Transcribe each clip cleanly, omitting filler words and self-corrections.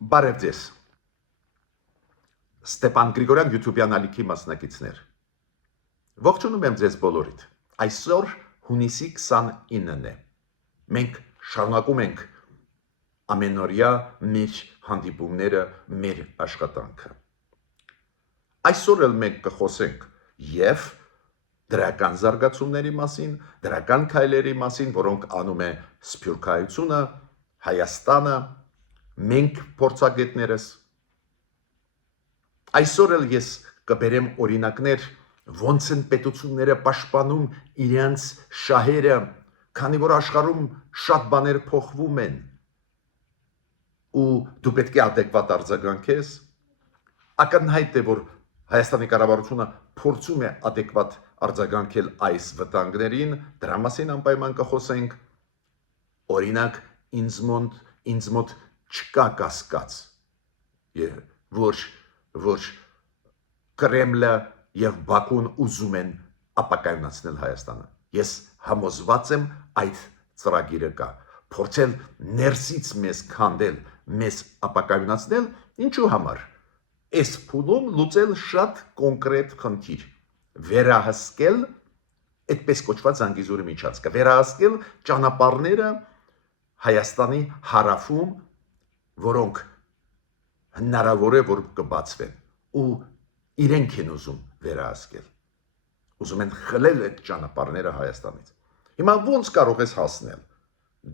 Բարև ձեզ։ Ստեփան Գրիգորյան YouTube-յան ալիքի մասնակիցներ։ Ողջունում եմ ձեզ բոլորիդ։ Այսօր հունիսի 29-ն է։ Մենք շարունակում ենք ամենօրյա մեր հանդիպումները, մեր աշխատանքը։ Այսօր էլ մենք կխոսենք եւ դրական զարգացումների մասին, դրական քայլերի մասին, որոնք անում է Սփյուռքայությունը, Հայաստանը, մենք փորձագետներս։ Այսօր էլ ես կբերեմ օրինակներ, ոնց են պետությունները պաշտպանում իրենց շահերը, քանի որ աշխարհում շատ բաներ փոխվում են, ու դու պետք է adekvat արձագանքես։ Ակնհայտ է, որ Հայաստանի կառավարությունը փորձում է adekvat արձագանքել այս վտանգներին, դրա մասին անպայման կխոսենք։ Օրինակ, ինձ մոտ չկա կասկած, որ Կրեմլը եւ Բաքուն ուզում են ապակայունացնել Հայաստանը։ Ես համոզված եմ այդ ծրագիրը կա։ Փորձել ներսից մեզ քանդել, մեզ ապակայունացնել, ինչու համար։ Այս փուլում լուծել շատ կոնկրետ խնդիր, վերահսկել այդպես կոչված Զանգիզուրի միջանցքը, վերահսկել ճանապարհները Հայաստանի հարավում, որոնք հնարավոր է որ կբացվեն, ու իրենք են ուզում վերահսկել, ուզում են խլել այդ ճանապարհները Հայաստանից։ Հիմա ո՞նց կարող ես հասնել։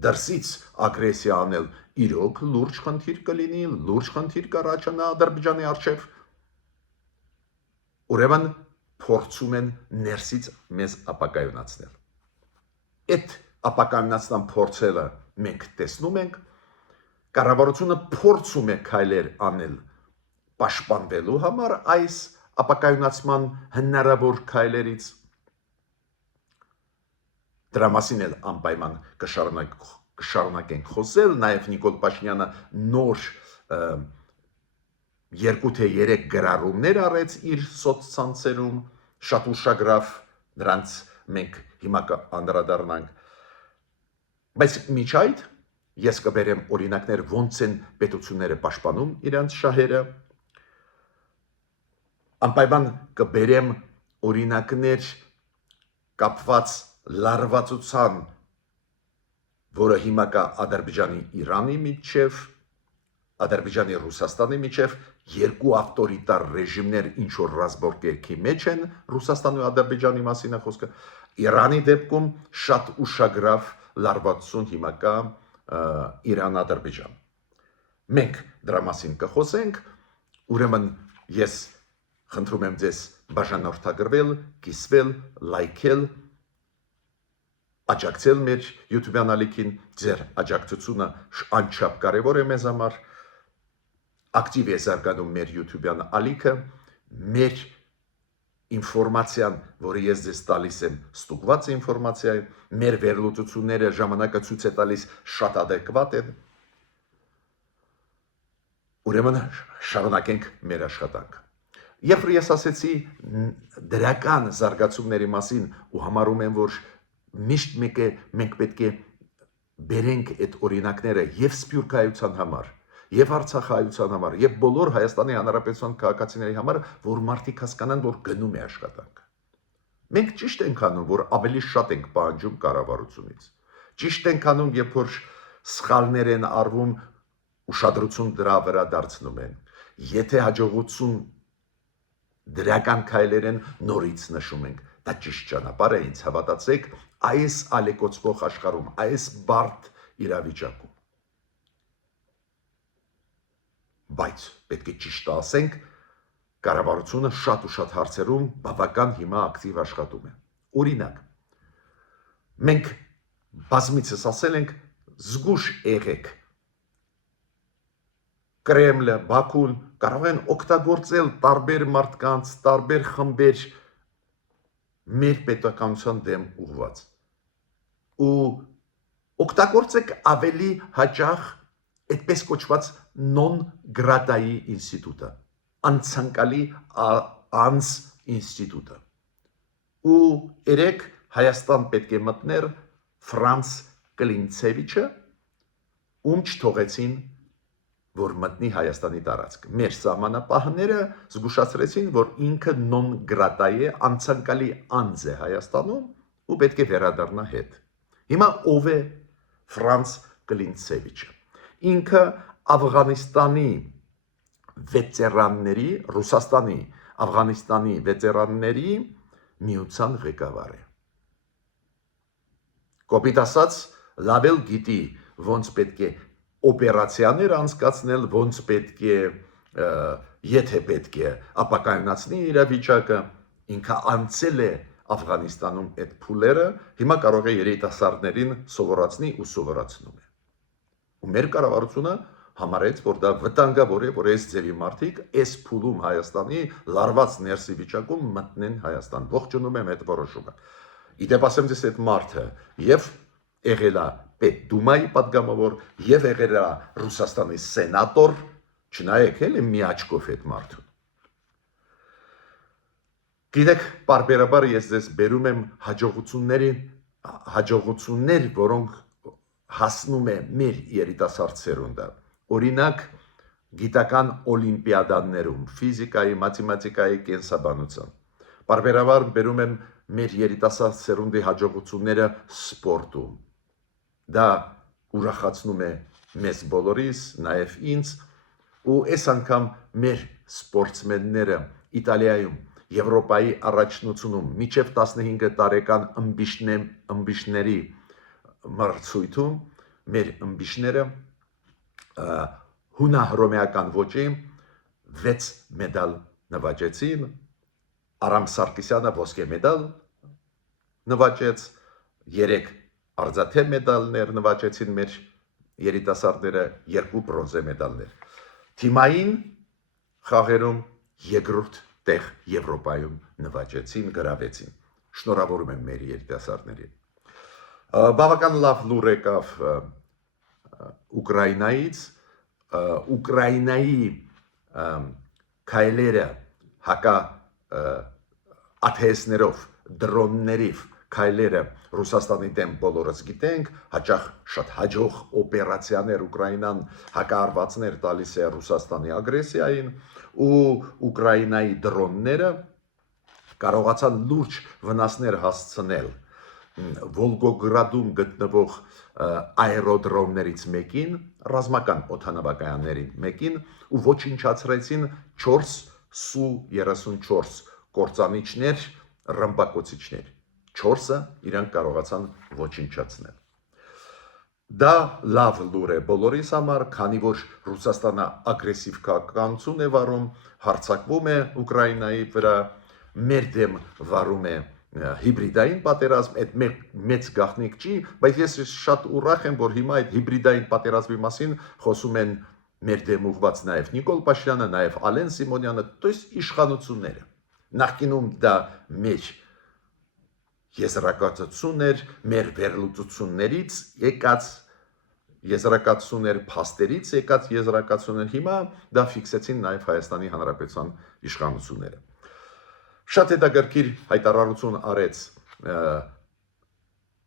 Դրսից ագրեսիա անել իրոք լուրջ խնդիր կլինի, լուրջ խնդիր կառաջանա Ադրբեջանի առջև։ Ուրեմն փորձում են ներսից մեզ ապակայունացնել։ Այդ ապակայունացման փորձերը մենք տեսնում ենք, կառավարությունը փորձում է քայլեր անել պաշտպանվելու համար այս ապակայունացման հնարավոր քայլերից։ Դրա մասին էլ անպայման կշարունակենք խոսել, նաև Նիկոլ Փաշինյանը նոր 2 թե 3 գրառումներ արեց իր սոցցանցերում, շատ ուշագրավ, դրանց մենք հիմա կանդրադառնանք։ Բայց միջ այդ ես կբերեմ օրինակներ, ոնց են պետությունները պաշտպանում իրենց շահերը, անպայման կբերեմ օրինակներ կապված լարվածության, որը հիմա կա Ադրբեջանի Իրանի միջև, Ադրբեջանի Ռուսաստանի միջև, երկու ավտորիտար ռեժիմներ ինչ որ ռազմորկերքի մեջ են, Ռուսաստանի ու Ադրբեջանի մասին է խոսքը, Իրանի դեպքում շատ ուշագրավ լարվածություն հիմա կա Իրան-Ադրբեջան։ Մենք դրա մասին կխոսենք, ուրեմն ես խնդրում եմ ձեզ բաժանորդագրվել, կիսվել, լայքել, աջակցել մեր YouTube-յան ալիքին, ձեր աջակցությունը անչափ կարևոր է մեզ համար, ակտիվ է զարգանում մեր YouTube-յան ալիքը, մեր ինֆորմացիան, որը ես ձեզ տալիս եմ, ստուգված ինֆորմացիա է, մեր վերլուծությունները ժամանակը ցույց է տալիս շատ adekvat են, ուրեմն շարունակենք մեր աշխատանքը։ Երբ ես ասեցի դրական զարգացումների մասին ու համարում եմ, որ միշտ մենք պետք է բերենք այդ օրինակները եւ Սփյուռքայության համար, եւ Արցախայության համար, եւ բոլոր Հայաստանի Հանրապետության քաղաքացիների համար, որ մարդիկ հասկանան, որ գնում է աշխատանքը։ Մենք ճիշտ ենք անում, որ ավելի շատ ենք պահանջում կառավարությունից։ Ճիշտ ենք անում, երբ որ սխալներ են արվում, ուշադրություն դրա վրա դարձնում են։ Եթե հաջողություն դրական քայլեր են, նորից նշում ենք, դա ճիշտ ճանապարհ է, ինձ հավատացեք, այս ալեկոծվող աշխարհում, այս բարդ իրավիճակում։ Բայց պետք է ճիշտ ասենք, կառավարությունը շատ ու շատ հարցերում բավական հիմա ակտիվ աշխատում է։ Օրինակ, մենք բազմիցս ասել ենք, զգուշ եղեք։ Կրեմլը, Բաքուն կարող են օգտագործել տարբեր մարդկանց, տարբեր խմբեր մեր պետականության դեմ ուղղված։ Ու օգտագործեք ավելի հաճախ այդպես կոչված նոն գրատայի ինստիտուտը, անցանկալի անձ ինստիտուտը։ Ու երեք Հայաստան պետք է մտներ Ֆրանց Կլինցևիչը, ում չթողեցին որ մտնի Հայաստանի տարածք։ Մեր սահմանապահները զգուշացրեցին, որ ինքը նոն գրատա է, անցանկալի անձ է Հայաստանում ու պետք է վերադառնա հետ։ Հիմա ով է Ֆրանց Կլինցևիչը։ Ինքը Աֆղանիստանի վետերանների, Ռուսաստանի, Աֆղանիստանի վետերանների միության ղեկավար է։ Կոպիտ ասած, լավ էլ գիտի ոնց պետք է օպերացիաներ անցկացնել, ոնց պետք է, եթե պետք է, ապակայունացնի իրավիճակը, ինքը անցել է Աֆղանիստանում այդ փուլերը, հիմա կարող է երիտասարդներին սովորացնի ու սովորացնում է։ Ու մեր կառավարությունը համարեց, որ դա վտանգավոր է, որ այս ձևի մարդիկ այս փուլում Հայաստանի լարված ներսի վիճակում մտնեն Հայաստան։ Ողջունում եմ այդ որոշումը։ Իդեպ ասեմ ձեզ այդ մարդը եւ եղել է Պետդումայի պատգամավոր եւ եղել է Ռուսաստանի սենատոր, չնայեք էլի մի աչքով այդ մարդուն։ Գիտեք, բարբերաբար ես ձեզ բերում եմ հաջողություններ, որոնք հասնում է մեր երիտասարդ սերունդը։ Օրինակ, գիտական օլիմպիադաներում, ֆիզիկայի, մաթեմատիկայի, կենսաբանության։ Բարբերաբար բերում եմ մեր երիտասարդ սերունդի հաջողությունները սպորտում։ Դա ուրախացնում է մեզ բոլորիս, նաև ինձ, ու այս անգամ մեր սպորտսմենները Իտալիայում, Եվրոպայի առաջնությունում, մինչև 15 տարեկան ըմբիշների մրցույթում, մեր ըմբիշները հունահռոմեական ոճի 6 մեդալ նվաճեցին, Արամ Սարգսյանը ոսկե մեդալ նվաճեց, 3 արծաթե մեդալներ նվաճեցին մեր երիտասարդները, 2 բրոնզե մեդալներ։ Թիմային խաղերում երկրորդ տեղ Եվրոպայում նվաճեցին, գրավեցին։ Շնորհավորում եմ մեր երիտասարդներին։ Բավական լավ լուր եկավ Ուկրաինայից, Ուկրաինայի քայլերը հակա աթեստներով, դրոններով քայլերը Ռուսաստանի դեմ բոլորս գիտենք, հաճախ շատ հաջող օպերացիաներ Ուկրաինան հակարվածներ տալիս է Ռուսաստանի ագրեսիային ու Ուկրաինայի դրոնները կարողացան լուրջ վնասներ հասցնել Վոլգոգրադում գտնվող աերոդրոմներից մեկին, ռազմական օդանավակայանների մեկին ու ոչնչացրեցին 4 Su-34 կործանիչներ, ռմբակոծիչներ։ 4-ը իրանք կարողացան ոչնչացնել։ Դա լավ լուր է բոլորիս համար, քանի որ Ռուսաստանը ագրեսիվ քաղաքականություն է վարում, հարձակվում է Ուկրաինայի վրա, մեր դեմ վարում է հիբրիդային պատերազմ, այդ մեծ գաղտնիք չի, բայց ես շատ ուրախ եմ, որ հիմա այդ հիբրիդային պատերազմի մասին խոսում են մեր դեմ ուղված նաև Նիկոլ Փաշինյանը, նաև Ալեն Սիմոնյանը, то есть իշխանությունները։ Նախկինում դա մեր եզրակացություններ, մեր վերլուծություններից եկած եզրակացություններ, փաստերից եկած եզրակացություններ, հիմա դա ֆիքսեցին նաև Հայաստանի Հանրապետության իշխանությունները։ Շատ հետաքրքիր հայտարարություն արեց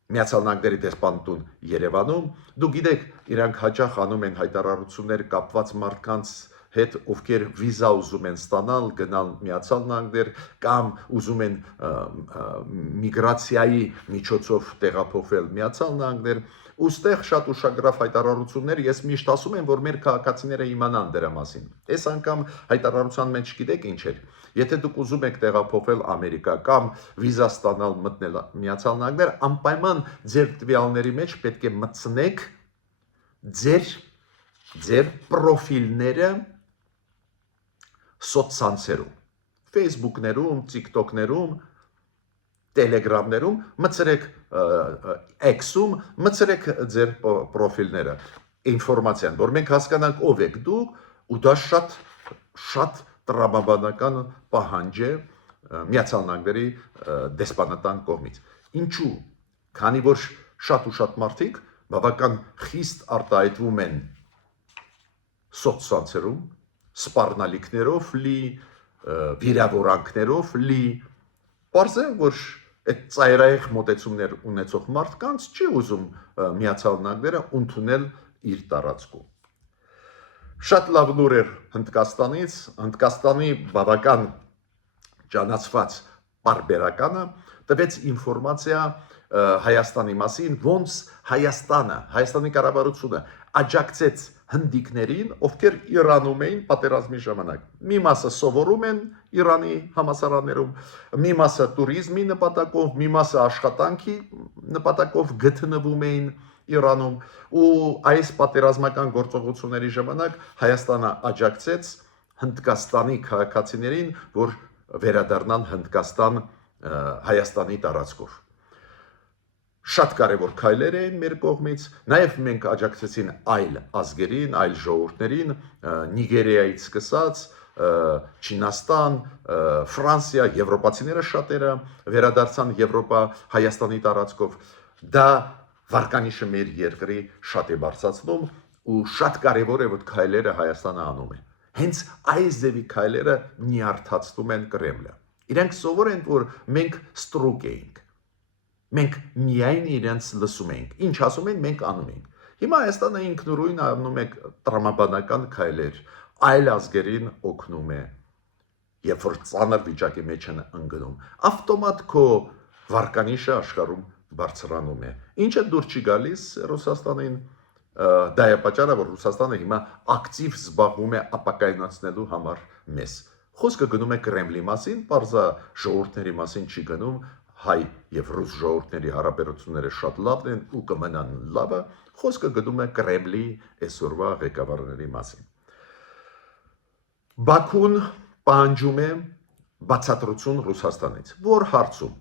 Միացյալ Նահանգների դեսպանատուն Երևանում։ Դու գիտեք, իրանք հաճախ անում են հայտարարություններ կապված մարդկանց հետ, ովքեր վիզա ուզում են ստանալ, գնալ Միացյալ Նահանգներ կամ ուզում են միգրացիայի միջոցով տեղափոխվել Միացյալ Նահանգներ, ուստեղ շատ ուշագրավ հայտարարություններ, ես միշտ ասում եմ, որ մեր քաղաքացիները իմանան դրա մասին։ Այս անգամ հայտարարության մեջ գիտեք ինչ էր։ Եթե դուք ուզում եք տեղափոխվել Ամերիկա կամ վիզա ստանալ մտնել Միացյալ Նահանգներ, անպայման ձեր տվյալների մեջ պետք է մտցնեք ձեր պրոֆիլները սոցցանցերում, Facebook-ներում, TikTok-ներում, Telegram-ներում, մտցրեք X-ում, մտցրեք ձեր պրոֆիլները, ինֆորմացիան, որ մենք հասկանանք ով եք դուք, ու դա շատ տրամաբանական պահանջ է Միացյալ Նահանգների դեսպանատան կողմից։ Ինչու՞։ Քանի որ շատ ու շատ մարդիկ բավական խիստ արտահայտվում են սոցցանցերում, սպառնալիքներով լի, վիրավորանքներով լի, պարզ է, որ այդ ծայրահեղ մոտեցումներ ունեցող մարդկանց չի ուզում Միացյալ Նահանգները ընդունել իր տարածքում։ Շատ լավ լուր էր Հնդկաստանից, Հնդկաստանի բավական ճանաչված պարբերականը տվեց ինֆորմացիա Հայաստանի մասին, ոնց Հայաստանի կառավարությունը աջակցեց հնդիկներին, ովքեր Իրանում էին պատերազմի ժամանակ։ Մի մասը սովորում են Իրանի համալսարաններում, մի մասը туриզմի նպատակով, մի մասը աշխատանքի նպատակով գտնվում էին Իրանում, ու այս պատերազմական գործողությունների ժամանակ Հայաստանը աջակցեց Հնդկաստանի քաղաքացիներին, որ վերադառնան Հնդկաստան Հայաստանի տարածքով։ Շատ կարևոր քայլեր էին մեր կողմից, նաև մենք աջակցեցին այլ ազգերին, այլ ժողովուրդներին, Նիգերիայից սկսած, Չինաստան, Ֆրանսիա, եվրոպացիները շատերը վերադարձան Եվրոպա Հայաստանի տարածքով։ Դա վարկանիշը մեր երկրի շատ է բարձրացնում ու շատ կարևոր է, որ քայլերը Հայաստանը անում է։ Հենց այս ձևի քայլերը նյարդացնում են Կրեմլը։ Իրենք սովոր են, որ մենք ստրուկ էինք։ Մենք միայն իրենց լսում ենք։ Ինչ ասում են, մենք անում ենք։ Հիմա Հայաստանը ինքնուրույն անում է տրամաբանական քայլեր, այլ ազգերին օգնում է, երբ որ ծանր վիճակի մեջ են ընկնում։ Ավտոմատ քո վարկանիշը աշխարհում բարձրանում է։ Ինչը դուր չի գալիս Ռուսաստանին, դա է պատճառը, որ Ռուսաստանը հիմա ակտիվ զբաղվում է ապակայնացնելու համար մեզ։ Խոսքը գնում է Կրեմլի մասին, պարզա ժողովուրդների մասին չի գնում։ Հայ եւ ռուս ժողովուրդների հարաբերությունները շատ լավն են ու կմնան լավը, խոսքը գնում է Կրեմլի այսօրվա ղեկավարների մասին։ Բաքուն պահանջում է բացատրություն Ռուսաստանից, որ հարցում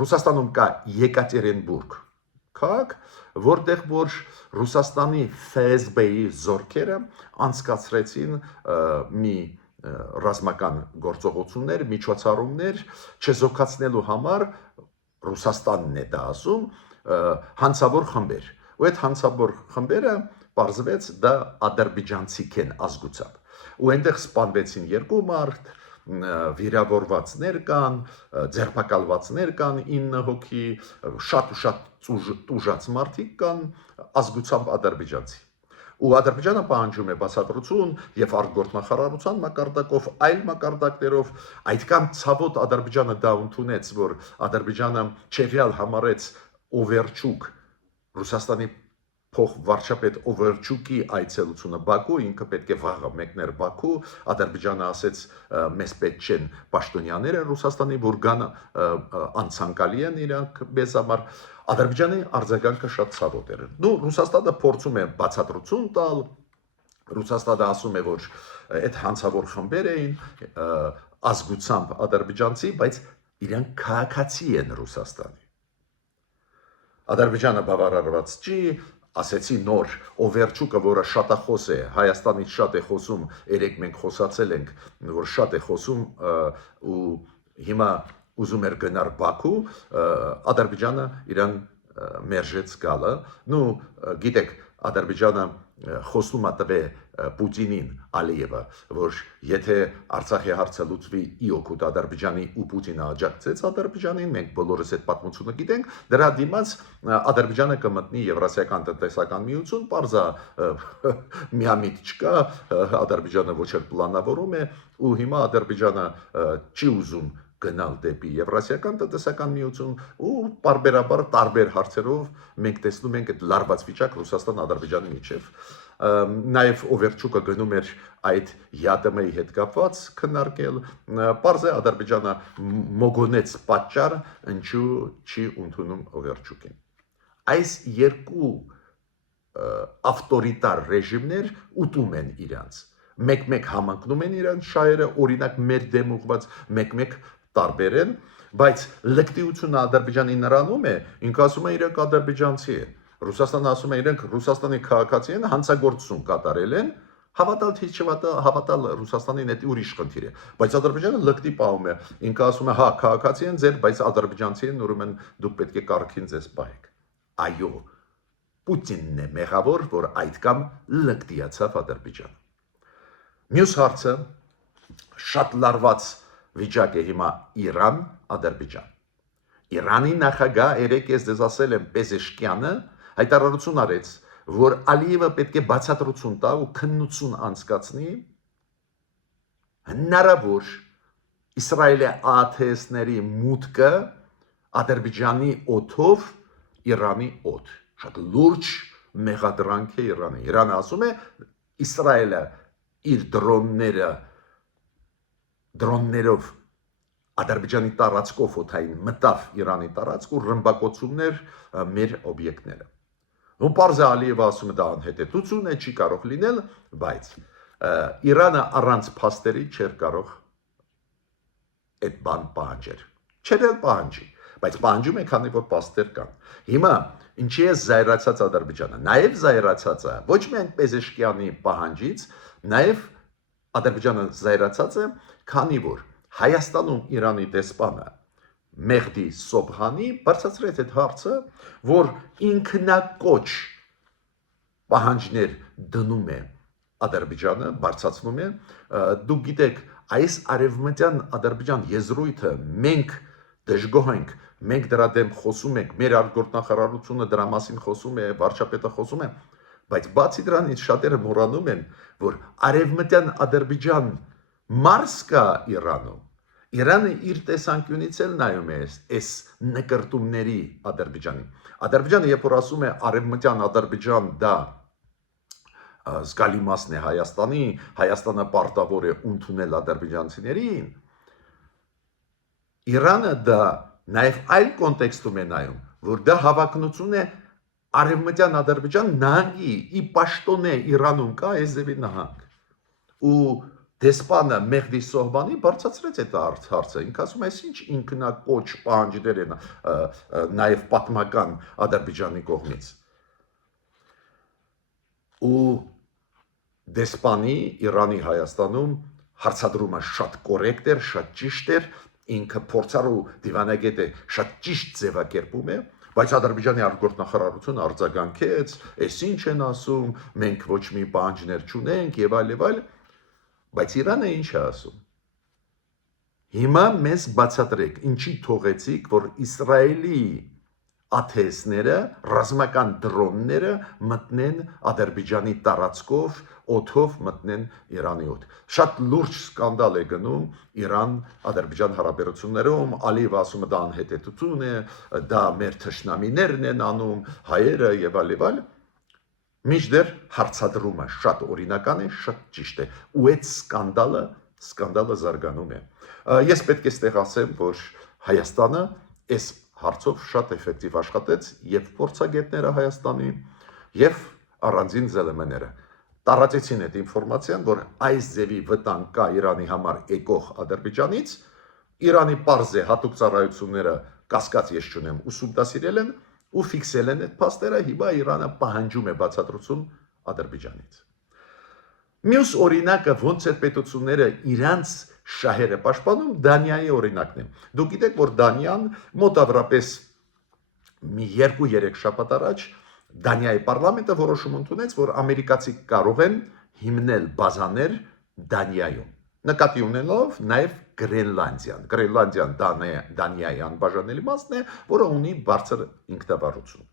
Ռուսաստանում կա Եկատերինբուրգ քաղաք, որտեղ որ Ռուսաստանի ՖՍԲ-ի զորքերը անցկացրեցին մի ռազմական գործողություններ, միջոցառումներ չեզոքացնելու համար Ռուսաստանն է դա ասում, հանցավոր խմբեր։ Ու այդ հանցավոր խմբերը պարզվեց դա ադրբեջանցիք են ազգությամբ։ Ու այնտեղ սպանվեցին 2 մարդ, վիրավորվածներ կան, ձերբակալվածներ կան 9 հոգի, շատ տուժած մարդիկ կան ազգությամբ ադրբեջանցի։ Ու Ադրբեջանը պահանջում է բացատրություն եւ արտգործնախարարության մակարդակով, այլ մակարդակներով, այդքան ցավոտ Ադրբեջանը դա ընդունեց, որ Ադրբեջանը չեղյալ համարեց Օվերչուկ, Ռուսաստանի փոխվարչապետ Օվերչուկի այցելությունը Բաքու, ինքը պետք է վաղը մեկներ Բաքու, Ադրբեջանը ասեց մեզ պետք չեն պաշտոնյաները Ռուսաստանի, որ գան անցանկալի են իրանք մեզ համար։ Ադրբեջանի արձագանքը շատ ցավոտ էր։ Նու Ռուսաստանը փորձում է բացատրություն տալ, Ռուսաստանը ասում է, որ այդ հանցավոր խմբեր էին ազգությամբ ադրբեջանցի, բայց իրանք քաղաքացի են Ռուսաստանի։ Ադրբեջանը բավարարված չի, ասեցի նոր Օվերչուկը, որը շատախոս է, Հայաստանից շատ է խոսում, երեք մենք խոսացել ենք, որ շատ է խոսում ու հիմա ուզում էր գնալ Բաքու, Ադրբեջանը իրան մերժեց գալը։ Նու գիտեք, Ադրբեջանը խոսում է տվել Պուտինին, Ալիևը, որ եթե Արցախի հարցը լուծվի ի օգուտ Ադրբեջանի ու Պուտինը աջակցեց Ադրբեջանին, մենք բոլորս այդ պատմությունը գիտենք, դրա դիմաց Ադրբեջանը կմտնի Եվրասիական տնտեսական միություն, պարզա միամիտ չկա, Ադրբեջանը ոչ էլ պլանավորում է, ու հիմա Ադրբեջանը չի ուզում գնալ դեպի Եվրասիական տնտեսական միություն ու բարբերաբար տարբեր հարցերով մենք տեսնում ենք այդ լարված վիճակ Ռուսաստան-Ադրբեջանի միջև։ Նաև Օվերչուկը գնում էր այդ ԵԱՏՄ-ի հետ կապված քննարկել, պարզ է Ադրբեջանը մոգոնեց պատճառ, ինչու չի ընդունում Օվերչուկին։ Այս երկու ավտորիտար ռեժիմներ ուտում են իրանց։ Մեկ-մեկ համընկնում են իրանց շահերը, օրինակ մեր դեմ ուղված, մեկ-մեկ տարբեր են, բայց լկտիությունը Ադրբեջանի նրանում է, ինքը ասում է իրենք ադրբեջանցի են։ Ռուսաստանը ասում է իրենք Ռուսաստանի քաղաքացի են, հանցագործություն կատարել են, հավատալ թե չհավատալ Ռուսաստանին դա ուրիշ խնդիր է։ Բայց Ադրբեջանը լկտի պահում է, ինքը ասում է, հա, քաղաքացի են ձեր, բայց ադրբեջանցի են, ուրեմն դուք պետք է կարգին ձեզ պահեք։ Այո, Պուտինն է մեղավոր, որ այդքան լկտիացավ Ադրբեջանը։ Մյուս հարցը շատ լարված վիճակ է հիմա Իրան, Ադրբեջան։ Իրանի նախագահ երեք ես դες ասել եմ Պեզեշկյանը հայտարարություն արեց, որ Ալիևը պետք է բացատրություն տա ու քննություն անցկացնի հնարավոր Իսրայելի ԱԹՍ-ների մուտքը Ադրբեջանի օդով Իրանի օդ։ Շատ լուրջ մեղադրանք է Իրանը։ Իրանը ասում է Իսրայելը իր դրոններով Ադրբեջանի տարածքով օդային մտավ Իրանի տարածք ու ռմբակոծումներ մեր օբյեկտները։ Ու պարզ է Ալիևը ասում է դա անհետեցություն է, չի կարող լինել, բայց Իրանը առանց փաստերի չէր կարող այդ բան պահանջել։ Չէր էլ պահանջի, բայց պահանջում է, քանի որ փաստեր կան։ Հիմա ինչի է զայրացած Ադրբեջանը։ Նաև զայրացած է ոչ միայն Պեզեշկյանի պահանջից, նաև Ադրբեջանը զայրացած է, քանի որ Հայաստանում Իրանի դեսպանը Մեհդի Սոբհանի բարձրացրեց այդ հարցը, որ ինքնակոչ պահանջներ դնում է Ադրբեջանը, բարձրացնում է, դուք գիտեք, այս արևմտյան Ադրբեջան եզրույթը մենք դժգոհ ենք, մենք դրա դեմ խոսում ենք, մեր արտգործնախարարությունը դրա մասին խոսում է, վարչապետը խոսում է, բայց բացի դրանից շատերը մոռանում են, որ արևմտյան Ադրբեջան մարզ կա Իրանում։ Իրանը իր տեսանկյունից էլ նայում է այս նկրտումների Ադրբեջանի։ Ադրբեջանը երբ որ ասում է արևմտյան Ադրբեջան դա զգալի մասն է Հայաստանի, Հայաստանը պարտավոր է ընդունել ադրբեջանցիներին, Իրանը դա նաև այլ կոնտեքստում է նայում, որ դա հավակնություն է արևմտյան Ադրբեջան նահանգի, ի պաշտոնե Իրանում կա Էզևի նահանգ։ Ու դեսպանը Մեհդի Սոհբանի բարձրացրեց այդ հարցը, ինքը ասում է, ինչ ինքնակոչ պահանջներ են նաև պատմական Ադրբեջանի կողմից։ Ու դեսպանի Իրանի Հայաստանում հարցադրումը շատ կորեկտ էր, շատ ճիշտ էր, ինքը փորձառու դիվանագետ է, շատ ճիշտ ձևակերպում է, բայց Ադրբեջանի արտգործնախարարությունը արձագանքեց, այս ինչ են ասում, մենք ոչ մի պահանջներ չունենք եւ այլ, բայց Իրանը ինչ է ասում։ Հիմա մեզ բացատրեք, ինչի թողեցիք, որ Իսրայելի ԱԹՍ-ները, ռազմական դրոնները մտնեն Ադրբեջանի տարածքով, օդով մտնեն Իրանի օդ։ Շատ լուրջ սկանդալ է գնում Իրան-Ադրբեջան հարաբերություններում, Ալիևը ասում է դա անհետեցություն է, դա մեր թշնամիներն են անում, հայերը եւ այլ։ Մինչդեռ հարցադրումը շատ օրինական է, շատ ճիշտ է, ու այդ սկանդալը զարգանում է։ Ես պետք է ստեղ ասեմ, որ Հայաստանը այս հարցով շատ էֆեկտիվ աշխատեց եւ փորձագետները Հայաստանի եւ առանձին ԶԼՄ-ները տարածեցին այդ ինֆորմացիան, որ այս ձևի վտանգ կա Իրանի համար եկող Ադրբեջանից, Իրանի պարզ է հատուկ ծառայությունները կասկած ես չունեմ ուսումնասիրել են ու ֆիքսել են այդ փաստերը, հիմա Իրանը պահանջում է բացատրություն Ադրբեջանից։ Մյուս օրինակը ոնց է պետությունները իրանց շահերը պաշտպանում, Դանիայի օրինակն է։ Դուք գիտեք, որ Դանիան մոտավորապես մի 2-3 շաբաթ առաջ Դանիայի պարլամենտը որոշում ընդունեց, որ ամերիկացի կարող են հիմնել բազաներ Դանիայում։ Նկատի ունենալով նաև Գրենլանդիան Դանիայի անբաժանելի մասն է, որը ունի բարձր ինքնավարություն։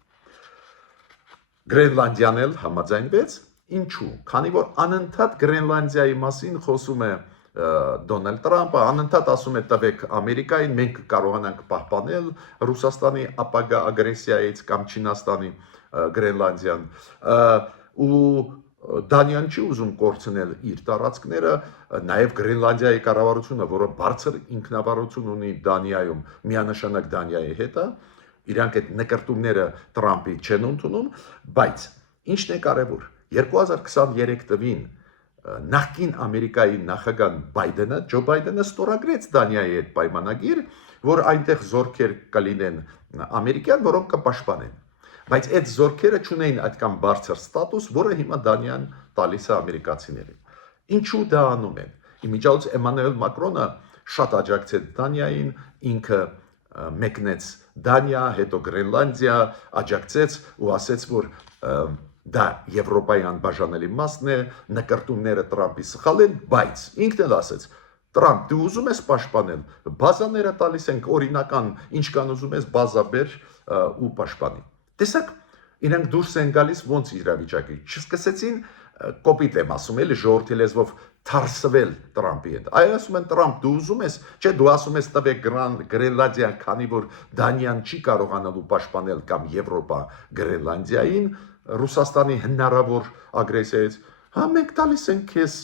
Գրենլանդիան էլ համաձայնվեց, ինչու՞, քանի որ անընդհատ Գրենլանդիայի մասին խոսում է Դոնալդ Տրամպը, անընդհատ ասում է տվեք Ամերիկային, մենք կարողանանք պահպանել Ռուսաստանի ապագա ագրեսիայից կամ Չինաստանի Գրենլանդիան, ու Դանիան չի ուզում կորցնել իր տարածքները, նաև Գրենլանդիայի կառավարությունը, որը բարձր ինքնավարություն ունի Դանիայում, միանշանակ Դանիայի հետ է, իրանք այդ նկրտումները Տրամպի չեն ընդունում, բայց ինչն է կարևոր, 2023 թվին նախկին Ամերիկայի նախագահ Բայդենը, Ջո Բայդենը ստորագրեց Դանիայի հետ պայմանագիր, որ այնտեղ զորքեր կլինեն ամերիկյան, որոնք կպաշտպանեն։ Բայց այդ զորքերը չունեն այդքան բարձր ստատուս, որը հիմա Դանիան տալիս է ամերիկացիներին։ Ինչու դա անում են։ Իմիջիայլոց Էմանուել Մակրոնը շատ աջակցեց Դանիային, ինքը մեկնեց Դանիա, հետո Գրենլանդիա, աջակցեց ու ասեց, որ դա Եվրոպայի անբաժանելի մասն է, նկրտումները Տրամպի սխալ են, բայց ինքն էլ ասեց. Տրամպ, դու ուզում ես պաշտպանել, բազաները տալիս ենք օրինական, ինչքան ուզում ես բազա բեր ու պաշտպանի։ Տեսեք, Իրենք դուրս են գալիս ոնց իրավիճակի։ Չսկսեցին կոպիտ եմ ասում, էլի ժողովրդի լեզվով թարսվել Տրամպի հետ։ Այ ասում են Տրամպ, դու ուզում ես, չէ, դու ասում ես տվեք Գրենլանդիան, քանի որ Դանիան չի կարողանալու պաշտպանել կամ Եվրոպա Գրենլանդիային Ռուսաստանի հնարավոր ագրեսիայից։ Հա մենք տալիս ենք քեզ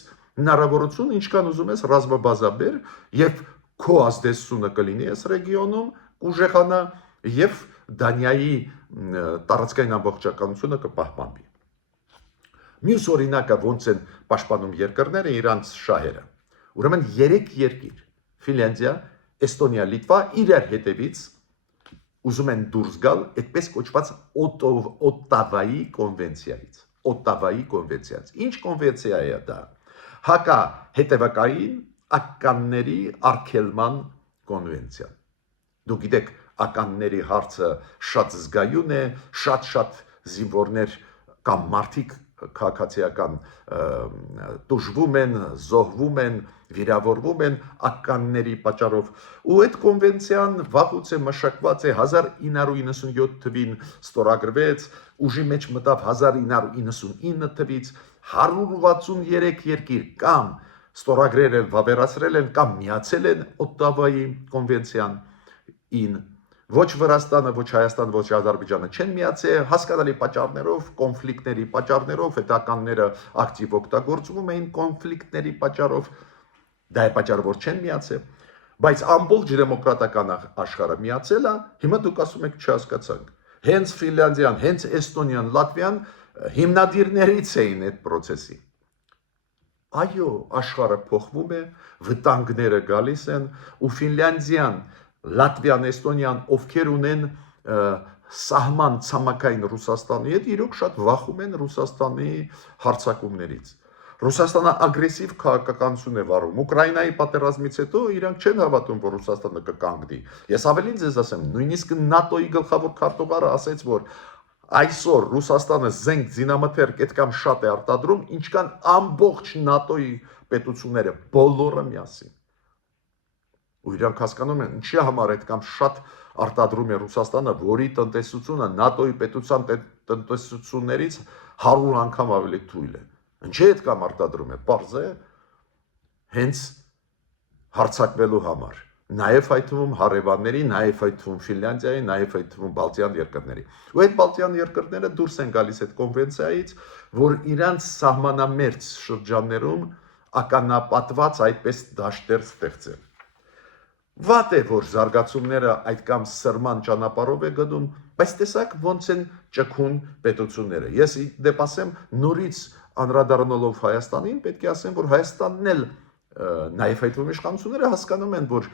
հնարավորություն, ինչքան ուզում ես ռազմաբազաբեր եւ քո ազդեցությունը կլինի այս ռեգիոնում, կուժեղանա եւ Դանիայի տարածքային ամբողջականությունը կպահպանվի։ Մյուս օրինակը ոնց են պաշտպանում երկրները իրանց շահերը։ Ուրեմն 3 երկիր՝ Ֆինլանդիա, Էստոնիա, Լիտվա իրար հետևից ուզում են դուրս գալ այդպես կոչված Օտավայի կոնվենցիայից։ Օտավայի կոնվենցիայից։ Ինչ կոնվենցիա է դա։ Հակա հետևակային ականների արգելման կոնվենցիան։ Դուք գիտեք, ականների հարցը շատ զգայուն է, շատ զինվորներ կամ մարդիկ քաղաքացիական տուժվում են, զոհվում են, վիրավորվում են ականների պատճառով։ Ու այդ կոնվենցիան վաղուց է մշակված է 1997 թվին ստորագրվեց, ուժի մեջ մտավ 1999 թվից 163 երկիր կամ ստորագրել են, վավերացրել են կամ միացել են Օտավայի կոնվենցիան ին ոչ Վրաստանը, ոչ Հայաստանը, ոչ Ադրբեջանը չեն միացել հասկանալի պատճառներով, կոնֆլիկտների պատճառներով, հետականները ակտիվ օգտագործվում էին կոնֆլիկտների պատճառով, դա է պատճառը, որ չեն միացել, բայց ամբողջ դեմոկրատական աշխարհը միացել է, հիմա դուք ասում եք չհասկացանք։ Հենց Ֆինլանդիան, հենց Էստոնիան, Լատվիան հիմնադիրներից էին այդ process-ի։ Այո, աշխարհը փոխվում է, վտանգները գալիս են, ու Ֆինլանդիան, Լատվիան, Էստոնիան, ովքեր ունեն սահման ցամաքային Ռուսաստանի հետ, իրոք շատ վախում են Ռուսաստանի հարձակումներից։ Ռուսաստանը ագրեսիվ քաղաքականություն է վարում։ Ուկրաինայի պատերազմից հետո իրանք չեն հավատում, որ Ռուսաստանը կկանգնի։ Ես ավելին ձեզ ասեմ, նույնիսկ ՆԱՏՕ-ի գլխավոր քարտուղարը ասաց, որ այսօր Ռուսաստանը զենք զինամթերք այդքան շատ է արտադրում, ինչքան ամբողջ ՆԱՏՕ-ի պետությունները բոլորը միասին։ Ու իրանք հասկանում են, ինչի համար այդքան շատ արտադրում է Ռուսաստանը, որի տնտեսությունը ՆԱՏՕ-ի պետության տնտեսություններից 100 անգամ ավելի թույլ է։ Ինչի այդքան արտադրում է, պարզ է, հենց հարձակվելու համար։ Նաև այդ թվում հարևանների, նաև այդ թվում Ֆինլանդիայի, նաև այդ թվում Բալտյան երկրների։ Ու այդ Բալտյան երկրները դուրս են գալիս այդ կոնվենցիայից, որ իրանց սահմանամերձ շրջաններում ականապատված այդպես դաշտեր ստեղծեն։ Վատ է, որ զարգացումները այդ կամ սրման ճանապարհով է գնում, բայց տեսակ ոնց են ճկուն պետությունները։ Ես դեպ ասեմ, նորից անդրադառնալով Հայաստանին, պետք է ասեմ, որ Հայաստանն էլ նաև այդ իշխանությունները հասկանում են, որ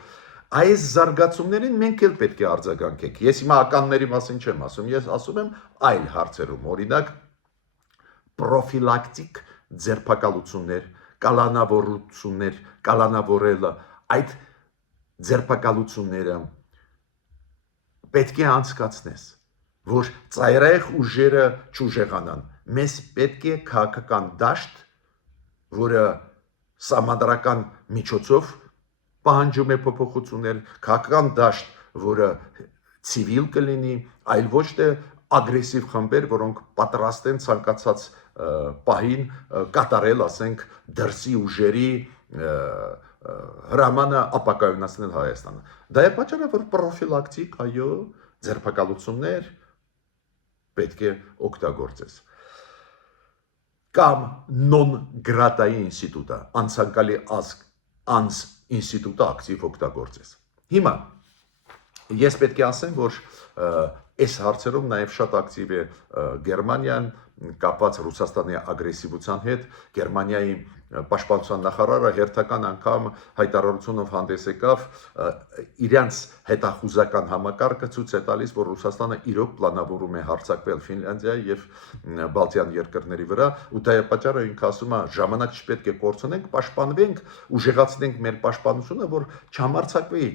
այս զարգացումներին մենք էլ պետք է արձագանքենք։ Ես հիմա ականների մասին չեմ ասում, ես ասում եմ այլ հարցերում, օրինակ պրոֆիլակտիկ ձերբակալություններ, կալանավորություններ, կալանավորելը, այդ ձերբակալությունները պետք է անցկացնես, որ ծայրահեղ ուժերը չուժեղանան։ Մեզ պետք է քաղաքական դաշտ, որը սահմանադրական միջոցով պահանջում է փոփոխություններ, քաղաքական դաշտ, որը ցիվիլ կլինի, այլ ոչ թե ագրեսիվ խմբեր, որոնք պատրաստ են ցանկացած պահին կատարել, ասենք, դրսի ուժերի հրամանը ապակայունացնել Հայաստանը։ Դա է պատճառը, որ պրոֆիլակտիկ, այո, ձերբակալություններ պետք է օգտագործես։ Կամ նոն գրատայի ինստիտուտը, անցանկալի անց ինստիտուտը ակտիվ օգտագործես։ Հիմա ես պետք է ասեմ, որ այս հարցերում նաև շատ ակտիվ է Գերմանիան, կապված Ռուսաստանի ագրեսիվության հետ։ Գերմանիայի պաշտպանության նախարարը հերթական անգամ հայտարարությունով հանդես եկավ, իրանց հետախուզական համակարգը ցույց է տալիս, որ Ռուսաստանը իրոք պլանավորում է հարձակվել Ֆինլանդիայի եւ Բալտյան երկրների վրա, ու դա է պատճառը, ինքը ասում է, ժամանակ չպետք է կորցնենք, պաշտպանվենք, ուժեղացնենք մեր պաշտպանությունը, որ չհամարձակվի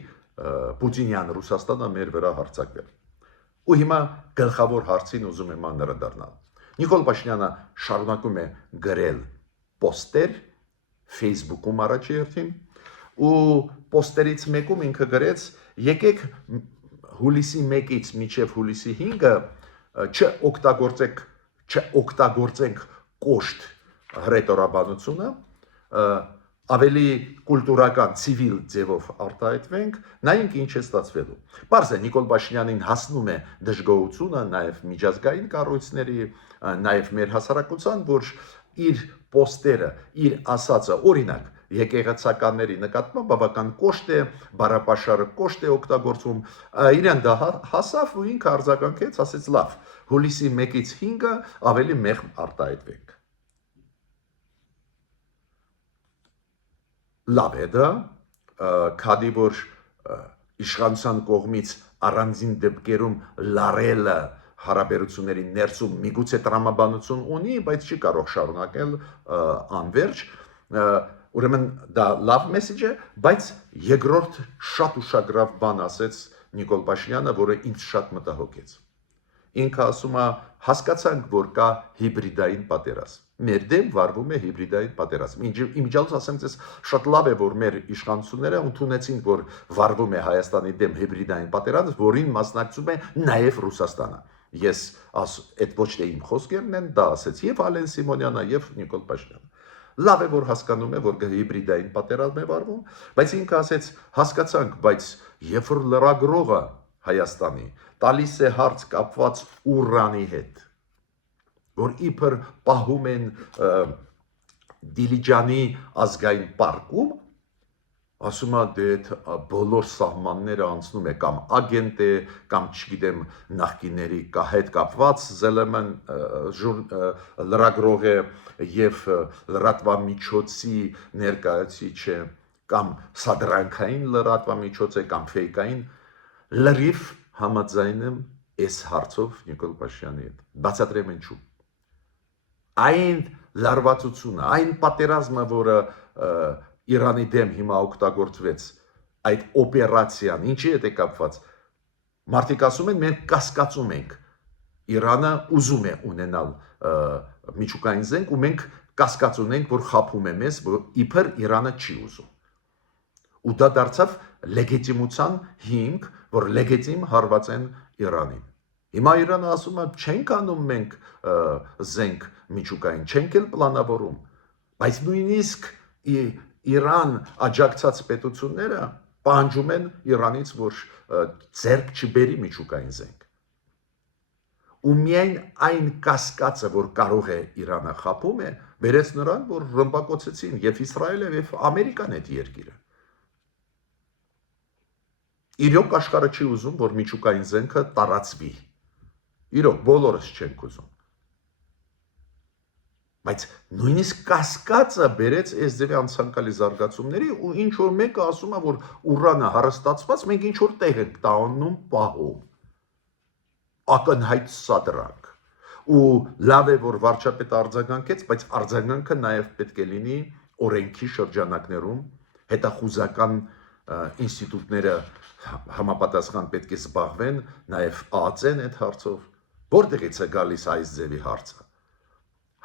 Պուտինյան Ռուսաստանը մեր վրա հարձակվել։ Ու հիմա գլխավոր հարցին ուզում եմ անդրադառնալ։ Նիկոլ Փաշինյանը շարունակում է գրել պոստեր Facebook-ում առաջի հերթին, ու պոստերից մեկում ինքը գրեց, եկեք հուլիսի 1-ից մինչև հուլիսի 5-ը չօգտագործենք կոշտ հռետորաբանությունը, ավելի կուլտուրական ցիվիլ ձևով արտահայտվենք, նայենք ինչ է ստացվելու։ Պարզ է Նիկոլ Փաշինյանին հասնում է դժգոհությունը նաև միջազգային կառույցների, նաև մեր հասարակության, որ իր պոստերը, իր ասածը, օրինակ եկեղեցականների նկատմամբ բավական կոշտ է, բառապաշարը կոշտ է օգտագործում, իրեն դա հասավ ու ինքը արձագանքեց, ասեց լավ, հուլիսի 1-ից 5-ը ավելի մեղմ արտահայտվենք։ Լավ է դա, քանի որ իշխանության կողմից առանձին դեպքերում լարելը հարաբերությունների ներսում միգուցե տրամաբանություն ունի, բայց չի կարող շարունակել անverջ, ուրեմն դա լավ մեսեջ է, բայց երկրորդ շատ ուշագրավ բան ասեց Նիկոլ Փաշինյանը, որը ինձ շատ մտահոգեց։ Ինքը ասում է, հասկացանք, որ կա հիբրիդային պատերազմ։ Մեր դեմ վարվում է հիբրիդային պատերազմ։ Իմիջիալս ասեմ ձեզ, շատ լավ է, որ մեր իշխանությունները ընդունեցին, որ վարվում է Հայաստանի դեմ հիբրիդային պատերազմ, որին մասնակցում է նաև Ռուսաստանը։ Ես այդ ոչ թե իմ խոսքերն են, դա ասեց եւ Ալեն Սիմոնյանը եւ Նիկոլ Փաշինյանը։ Լավ է, որ հասկանում է, որ հիբրիդային պատերազմ է վարվում, բայց ինքը ասեց, հասկացանք, բայց երբ որ լրագրողը Հայաստանի տալիս է հարց կապված ուրանի հետ, որ իբր պահում են Դիլիջանի ազգային պարկում, ասում է դե բոլոր սահմանները անցնում է կամ ագենտ է, կամ չգիտեմ նախկիների հետ կապված ԶԼՄ լրագրող է եւ լրատվամիջոցի ներկայացուցիչ է, կամ սադրանքային լրատվամիջոց է, կամ ֆեյքային, լրիվ համաձայն եմ այս հարցով Նիկոլ Փաշինյանի հետ, բացատրեմ ինչու։ Այն լարվածությունը, այն պատերազմը, որը Իրանի դեմ հիմա օգտագործվեց, այդ օպերացիան, ինչի հետ է կապված, մարդիկ ասում են, մենք կասկածում ենք, Իրանը ուզում է ունենալ միջուկային զենք ու մենք կասկած ունենք, որ խաբում է մեզ, որ իբր Իրանը չի ուզում։ Ու դա դարձավ լեգիտիմության հիմք, որ լեգիտիմ հարված են Իրանին։ Հիմա Իրանը ասում է, չենք անում մենք զենք միջուկային, չենք էլ պլանավորում, բայց նույնիսկ Իրան աջակցած պետությունները պահանջում են Իրանից, որ ձեռք չբերի միջուկային զենք։ Ու միայն այն կասկածը, որ կարող է Իրանը խաբում է, բերեց նրան, որ ռմբակոծեցին եւ Իսրայելը եւ Ամերիկան այդ երկիրը։ Իրոք աշխարհը չի ուզում, որ միջուկային զենքը տարածվի։ Իրոք բոլորս չենք ուզում։ Բայց նույնիսկ կասկածը բերեց այս ձևի անցանկալի զարգացումների ու ինչ որ մեկը ասում է, որ ուրանը հարստացված, մենք ինչ որ տեղ ենք տանում պահում։ Ակնհայտ սադրանք։ Ու լավ է, որ վարչապետը արձագանքեց, բայց արձագանքը նաև պետք է լինի օրենքի շրջանակներում, հետախուզական ինստիտուտները համապատասխան պետք է զբաղվեն, նաև ԱԱՑ-ն այդ հարցով։ Որտեղից է գալիս այս ձևի հարցը։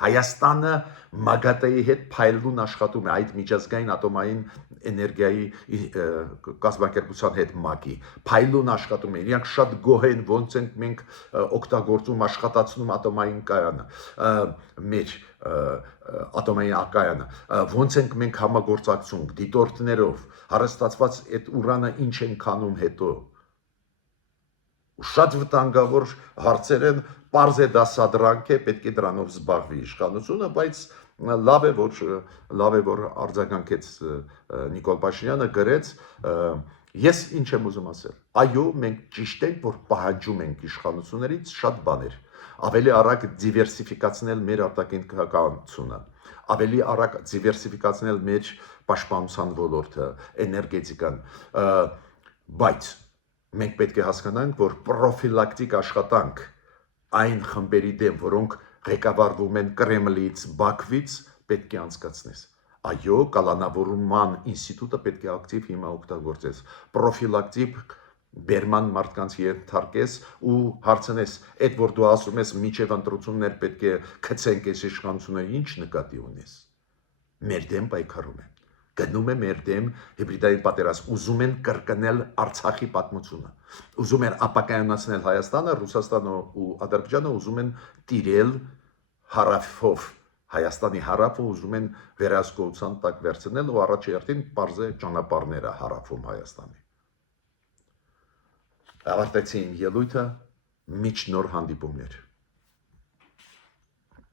Հայաստանը ՄԱԳԱՏԵ-ի հետ փայլուն աշխատում է այդ միջազգային ատոմային էներգիայի կազմակերպության հետ ՄԱԿ-ի փայլուն աշխատում է, իրանք շատ գոհ են, ոնց ենք մենք օգտագործում, աշխատացնում ատոմային կայանը, մեր ատոմային ակայանը, ոնց ենք մենք համագործակցում դիտորդներով, հարստացված այդ ուրանը ինչ են քանում հետո։ Շատ վտանգավոր հարցեր են, պարզ է դա սադրանք է, պետք է դրանով զբաղվի իշխանությունը, բայց լավ է, որ արձագանքեց Նիկոլ Փաշինյանը, գրեց, ես ինչ եմ ուզում ասել, այո, մենք ճիշտ ենք, որ պահանջում ենք իշխանություններից շատ բաներ, ավելի արագ դիվերսիֆիկացնել մեր արտաքին ավելի արագ դիվերսիֆիկացնել մեր պաշտպանության ոլորտը, էներգետիկան, բայց մենք պետք է հասկանանք, որ պրոֆիլակտիկ աշխատանք այն խմբերի դեմ, որոնք ղեկավարվում են Կրեմլից, Բաքվից, պետք է անցկացնես։ Այո, կալանավորման ինստիտուտը պետք է ակտիվ հիմա օգտագործես։ Պրոֆիլակտիկ բերման մարդկանց ենթարկես ու հարցնես, այդ որ դու ասում ես միջև ընտրություններ պետք է գցենք այս իշխանությունը, ինչ նկատի ունես։ Մեր դեմ պայքարում են։ գնում է մեր դեմ հիբրիդային պատերազմ, ուզում են կրկնել Արցախի պատմությունը, ուզում են ապակայունացնել Հայաստանը, Ռուսաստանը ու Ադրբեջանը ուզում են տիրել հարավով, Հայաստանի հարավը ուզում են վերահսկողության տակ վերցնել ու առաջերտին պարզ է ճանապարհները հարավում Հայաստանի։ Ավարտեցի իմ ելույթը, միջ նոր հանդիպումներ։